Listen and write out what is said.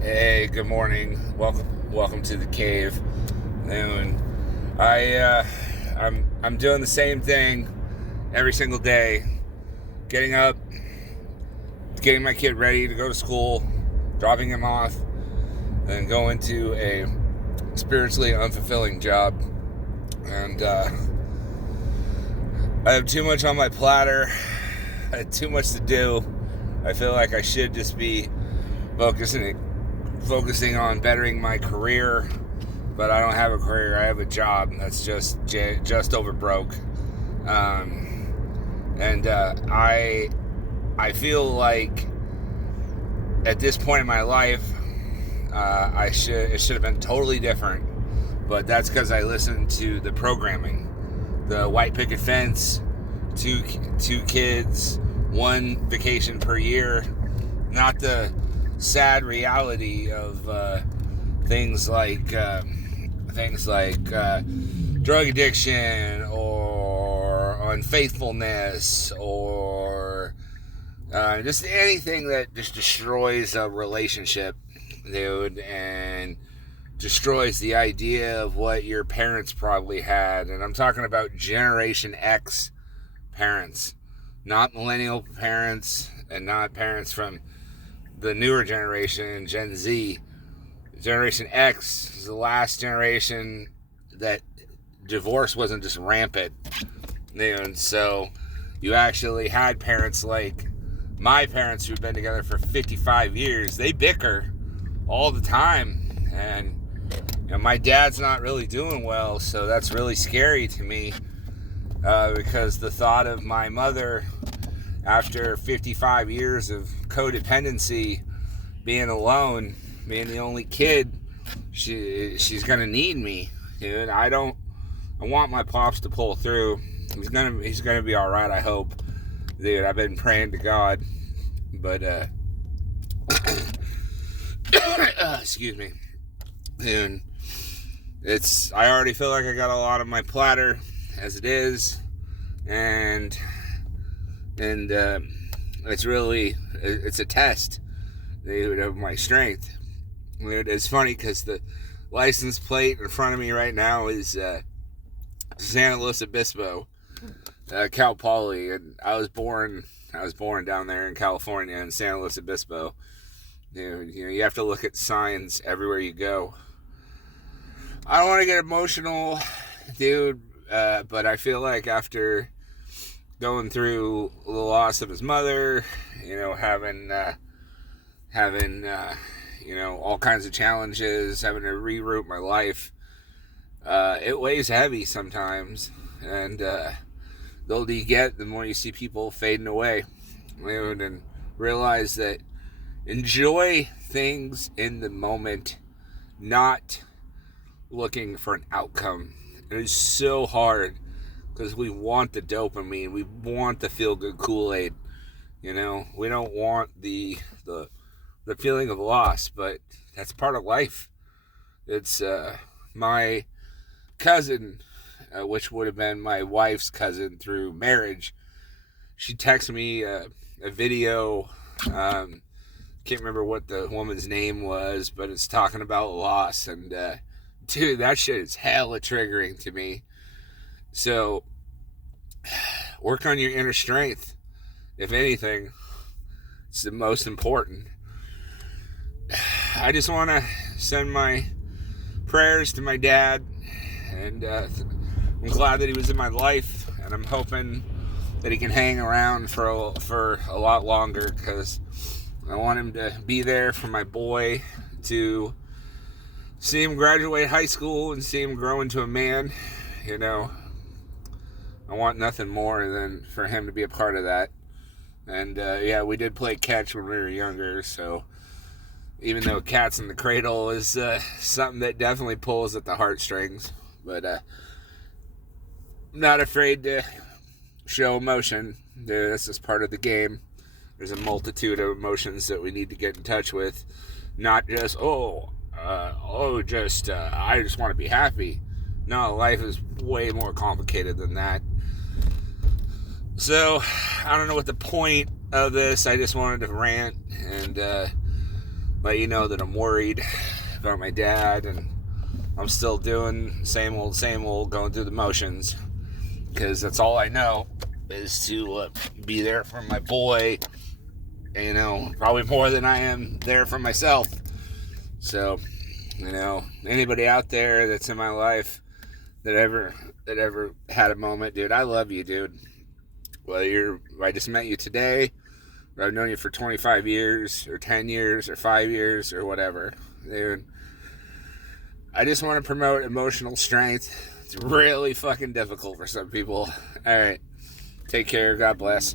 Hey, good morning. Welcome to the cave. And I'm doing the same thing every single day. Getting up, getting my kid ready to go to school, dropping him off, and going to a spiritually unfulfilling job. And I have too much on my platter. I had too much to do. I feel like I should just be focusing on bettering my career, but I don't have a career. I have a job that's just over broke, and I feel like at this point in my life, it should have been totally different. But that's because I listened to the programming, the white picket fence, two kids, one vacation per year, not the sad reality of things like drug addiction or unfaithfulness or just anything that just destroys a relationship, dude, and destroys the idea of what your parents probably had. And I'm talking about Generation X parents, not millennial parents, and not parents from the newer generation, Gen Z. Generation X is the last generation that divorce wasn't just rampant. And so you actually had parents like my parents who've been together for 55 years. They bicker all the time. And my dad's not really doing well, so that's really scary to me, because the thought of my mother, after 55 years of codependency, being alone, being the only kid, she's gonna need me, dude. I want my pops to pull through. He's gonna be all right, I hope, dude. I've been praying to God, but excuse me, dude. I already feel like I got a lot on my platter as it is, and it's a test, dude, of my strength. Dude, it's funny because the license plate in front of me right now is San Luis Obispo, Cal Poly, and I was born down there in California in San Luis Obispo. Dude, you have to look at signs everywhere you go. I don't want to get emotional, dude, but I feel like after going through the loss of his mother, having all kinds of challenges, having to reroute my life, it weighs heavy sometimes. And the older you get, the more you see people fading away, and realize that enjoy things in the moment, not looking for an outcome. It is so hard because we want the dopamine, we want the feel-good Kool-Aid. We don't want the feeling of loss, but that's part of life. It's my cousin, which would have been my wife's cousin through marriage. She texted me a video. Can't remember what the woman's name was, but it's talking about loss, and dude, that shit is hella triggering to me. So work on your inner strength. If anything, it's the most important. I just want to send my prayers to my dad, and I'm glad that he was in my life, and I'm hoping that he can hang around for a lot longer, because I want him to be there for my boy, to see him graduate high school and see him grow into a man. I want nothing more than for him to be a part of that. And we did play catch when we were younger, so even though Cats in the Cradle is something that definitely pulls at the heartstrings, but I'm not afraid to show emotion. Dude, that's just part of the game. There's a multitude of emotions that we need to get in touch with, not just I just want to be happy. No, life is way more complicated than that. So, I don't know what the point of this. I just wanted to rant and let you know that I'm worried about my dad, and I'm still doing same old, going through the motions, because that's all I know is to be there for my boy, probably more than I am there for myself. So, anybody out there that's in my life that ever had a moment, dude, I love you, dude. Whether I just met you today, or I've known you for 25 years, or 10 years, or 5 years, or whatever, dude. I just want to promote emotional strength. It's really fucking difficult for some people. All right. Take care. God bless.